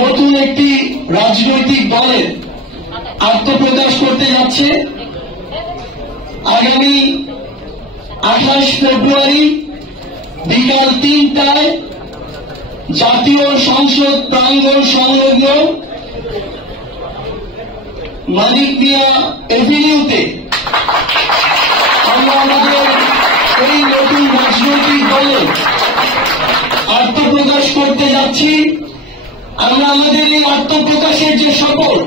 নতুন একটি রাজনৈতিক দলের আত্মপ্রকাশ করতে যাচ্ছে। আগামী 28 ফেব্রুয়ারি বিকাল 3টায় জাতীয় সংসদ প্রাঙ্গণ সংলগ্ন মানিক মিয়া এভিনিউতে আমরা আমাদের এই নতুন রাজনৈতিক দলের আত্মপ্রকাশ করতে যাচ্ছি। আমরা আমাদের এই আত্মপ্রকাশের যে শপথ,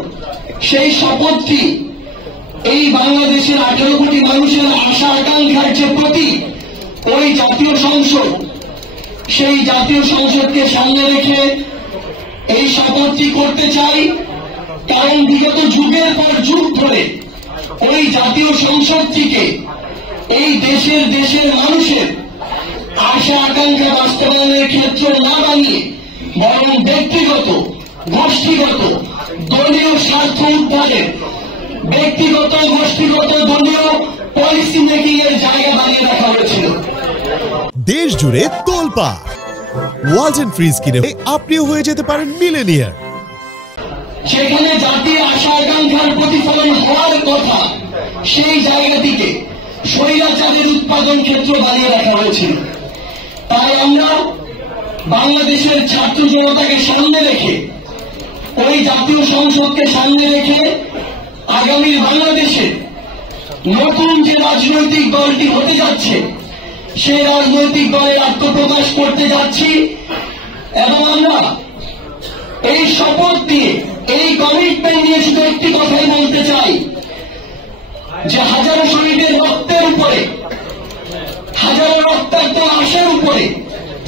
সেই শপথটি এই বাংলাদেশের 18 কোটি মানুষের আশা আকাঙ্ক্ষার যে প্রতীক, ওই জাতীয় সংসদ, সেই জাতীয় সংসদকে সামনে রেখে এই শপথটি করতে চাই। কারণ বিগত যুগের পর যুগ ধরে ওই জাতীয় সংসদটিকে এই দেশের মানুষের আশা আকাঙ্ক্ষা বাস্তবায়নের ক্ষেত্র না বানিয়ে বরং ব্যক্তিগত, গোষ্ঠীগত, দলীয় স্বার্থ উদ্ধারের, ব্যক্তিগত, গোষ্ঠীগত, দলীয় পলিসি মেকিং এর জায়গা বানিয়ে রাখা হয়েছিল। দেশ জুড়ে তোলপাড়। ওয়ালটন ফ্রিজ কিনে আপনিও হয়ে যেতে পারেন মিলেনিয়ার। সেখানে জাতির আশা আকাঙ্ক্ষার প্রতিফলন হওয়ার কথা, সেই জায়গাটিকে স্বৈরাচারের উৎপাদন ক্ষেত্র বানিয়ে রাখা হয়েছিল। তাই আমরা বাংলাদেশের ছাত্র জনতাকে সামনে রেখে, ওই জাতীয় সংসদকে সামনে রেখে আগামী বাংলাদেশে নতুন যে রাজনৈতিক দলটি হতে যাচ্ছে, সেই রাজনৈতিক দলের আত্মপ্রকাশ করতে যাচ্ছি। এবং আমরা এই শপথ দিয়ে, এই কমিটমেন্ট নিয়ে শুধু একটি কথাই বলতে চাই যে হাজারো শহীদের রক্তের উপরে, হাজারো রক্তাক্ত আশার উপরে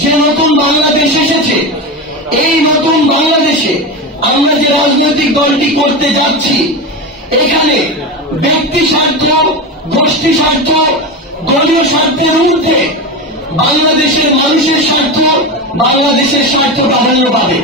যে নতুন বাংলাদেশ এসেছে, এই নতুন বাংলাদেশে আমরা যে রাজনৈতিক দলটি করতে যাচ্ছি, এখানে ব্যক্তি স্বার্থ, গোষ্ঠী স্বার্থ, দলীয় স্বার্থের ঊর্ধ্বে বাংলাদেশের মানুষের স্বার্থ, বাংলাদেশের স্বার্থ প্রাধান্য পাবে।